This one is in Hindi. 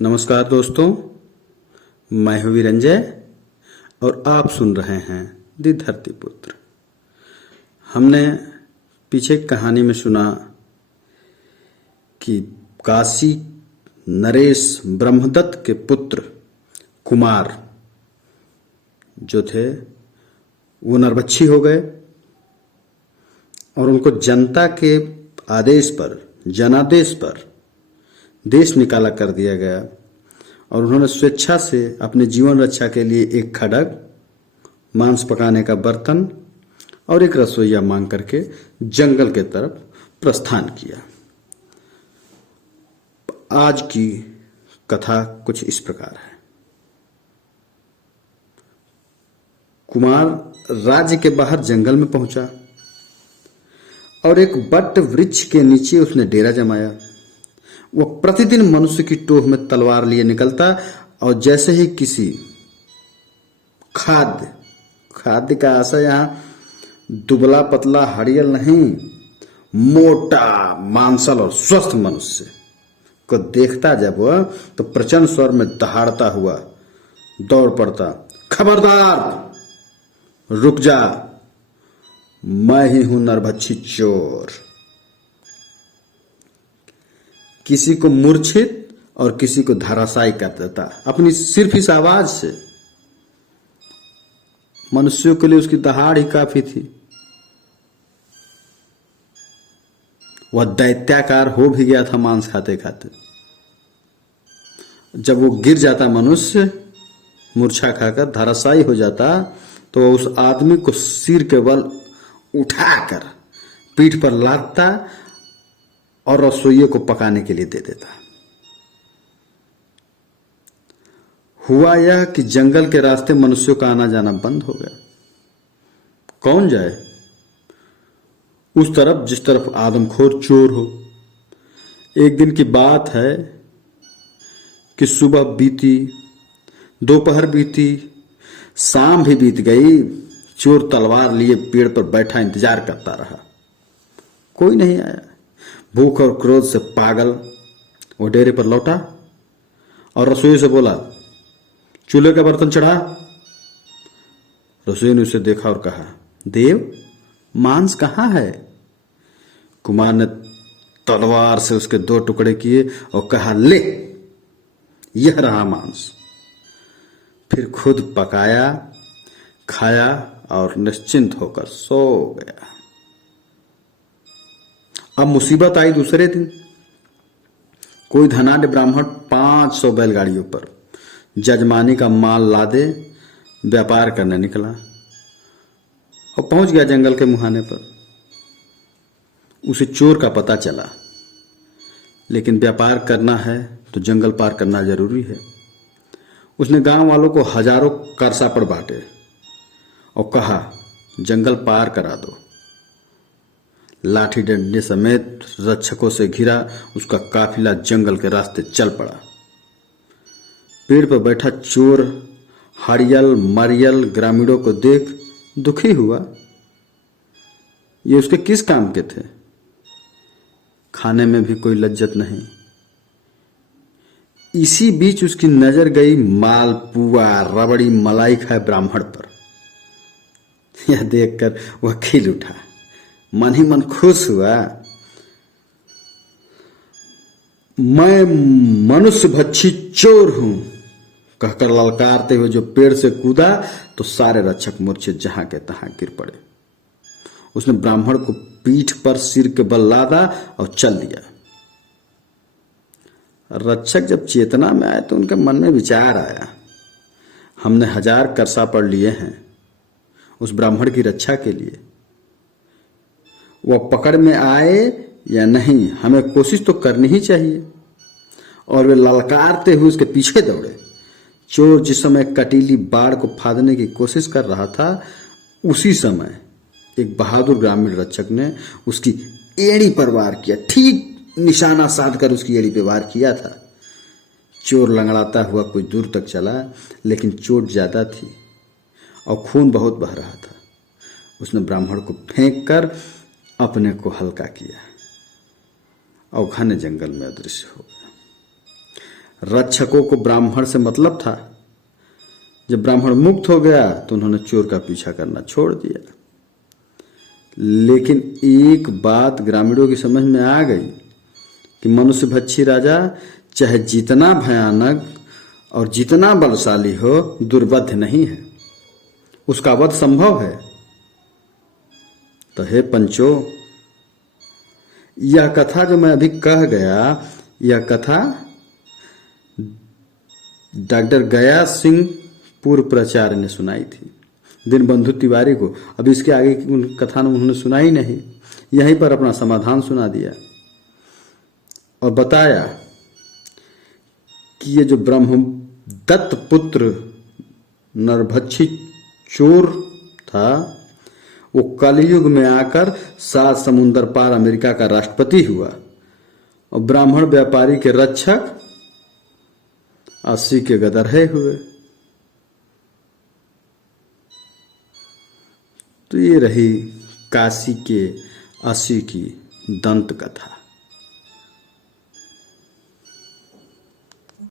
नमस्कार दोस्तों, मैं हूं विरंजय और आप सुन रहे हैं दी धरती पुत्र। हमने पीछे कहानी में सुना कि काशी नरेश ब्रह्मदत्त के पुत्र कुमार जो थे वो नरभक्षी हो गए और उनको जनता के आदेश पर, जनादेश पर देश निकाला कर दिया गया और उन्होंने स्वेच्छा से अपने जीवन रक्षा के लिए एक खड्ग, मांस पकाने का बर्तन और एक रसोइया मांग करके जंगल के तरफ प्रस्थान किया। आज की कथा कुछ इस प्रकार है। कुमार राज्य के बाहर जंगल में पहुंचा और एक बट वृक्ष के नीचे उसने डेरा जमाया। वह प्रतिदिन मनुष्य की टोह में तलवार लिए निकलता और जैसे ही किसी खाद्य का आशा यहां दुबला पतला हरियल नहीं, मोटा मांसल और स्वस्थ मनुष्य को देखता जब वह तो प्रचंड स्वर में दहाड़ता हुआ दौड़ पड़ता, खबरदार, रुक जा, मैं ही हूं नरभक्षी चोर। किसी को मूर्छित और किसी को धराशायी कर देता अपनी सिर्फ इस आवाज से। मनुष्यों के लिए उसकी दहाड़ ही काफी थी। वह दैत्याकार हो भी गया था मांस खाते खाते। जब वो गिर जाता मनुष्य, मूर्छा खाकर धराशायी हो जाता, तो उस आदमी को सिर के बल उठाकर पीठ पर लादता और रसोइये को पकाने के लिए दे देता। हुआ यह कि जंगल के रास्ते मनुष्यों का आना जाना बंद हो गया। कौन जाए उस तरफ जिस तरफ आदमखोर चोर हो। एक दिन की बात है कि सुबह बीती, दोपहर बीती, शाम भी बीत गई। चोर तलवार लिए पेड़ पर बैठा इंतजार करता रहा। कोई नहीं आया। भूख और क्रोध से पागल वो डेरे पर लौटा और रसोई से बोला, चूल्हे का बर्तन चढ़ा। रसोई ने उसे देखा और कहा, देव, मांस कहां है? कुमार ने तलवार से उसके 2 टुकड़े किए और कहा, ले, यह रहा मांस। फिर खुद पकाया, खाया और निश्चिंत होकर सो गया। अब मुसीबत आई दूसरे दिन। कोई धनाढ्य ब्राह्मण 500 बैलगाड़ियों पर जजमानी का माल लादे व्यापार करने निकला और पहुंच गया जंगल के मुहाने पर। उसे चोर का पता चला, लेकिन व्यापार करना है तो जंगल पार करना जरूरी है। उसने गांव वालों को हजारों करसापड़ बांटे और कहा, जंगल पार करा दो। लाठी डंडे समेत रक्षकों से घिरा उसका काफिला जंगल के रास्ते चल पड़ा। पेड़ पर बैठा चोर हरियल मरियल ग्रामीणों को देख दुखी हुआ। ये उसके किस काम के थे? खाने में भी कोई लज्जत नहीं। इसी बीच उसकी नजर गई मालपुआ रबड़ी मलाई खाए ब्राह्मण पर। यह देखकर वह खिल उठा, मन ही मन खुश हुआ। मैं मनुष्य भक्षी चोर हूं कहकर ललकारते हुए जो पेड़ से कूदा तो सारे रक्षक मूर्छित जहां के तहां गिर पड़े। उसने ब्राह्मण को पीठ पर सिर के बल लादा और चल दिया। रक्षक जब चेतना में आए तो उनके मन में विचार आया, हमने 1000 करसापड़ लिए हैं उस ब्राह्मण की रक्षा के लिए। वह पकड़ में आए या नहीं, हमें कोशिश तो करनी ही चाहिए। और वे ललकारते हुए उसके पीछे दौड़े। चोर जिस समय कटीली बाड़ को फादने की कोशिश कर रहा था, उसी समय एक बहादुर ग्रामीण रक्षक ने उसकी एड़ी पर वार किया। ठीक निशाना साधकर उसकी एड़ी पे वार किया था। चोर लंगड़ाता हुआ कुछ दूर तक चला, लेकिन चोट ज्यादा थी और खून बहुत बह रहा था। उसने ब्राह्मण को फेंक कर अपने को हल्का किया और घने जंगल में अदृश्य हो गया। रक्षकों को ब्राह्मण से मतलब था। जब ब्राह्मण मुक्त हो गया तो उन्होंने चोर का पीछा करना छोड़ दिया। लेकिन एक बात ग्रामीणों की समझ में आ गई कि मनुष्य भक्षी राजा चाहे जितना भयानक और जितना बलशाली हो, दुर्बोध्य नहीं है, उसका वध संभव है। तो हे पंचो, यह कथा जो मैं अभी कह गया, यह कथा डॉक्टर गया सिंह पूर्व प्राचार्य ने सुनाई थी दीनबंधु तिवारी को। अब इसके आगे की कथा उन्होंने सुनाई नहीं, यहीं पर अपना समाधान सुना दिया और बताया कि ये जो ब्रह्मदत्त पुत्र नरभक्षी चोर था, वो कलयुग में आकर 7 समुंदर पार अमेरिका का राष्ट्रपति हुआ और ब्राह्मण व्यापारी के रक्षक 80 के गदरहे हुए। तो ये रही काशी के 80 की दंत कथा।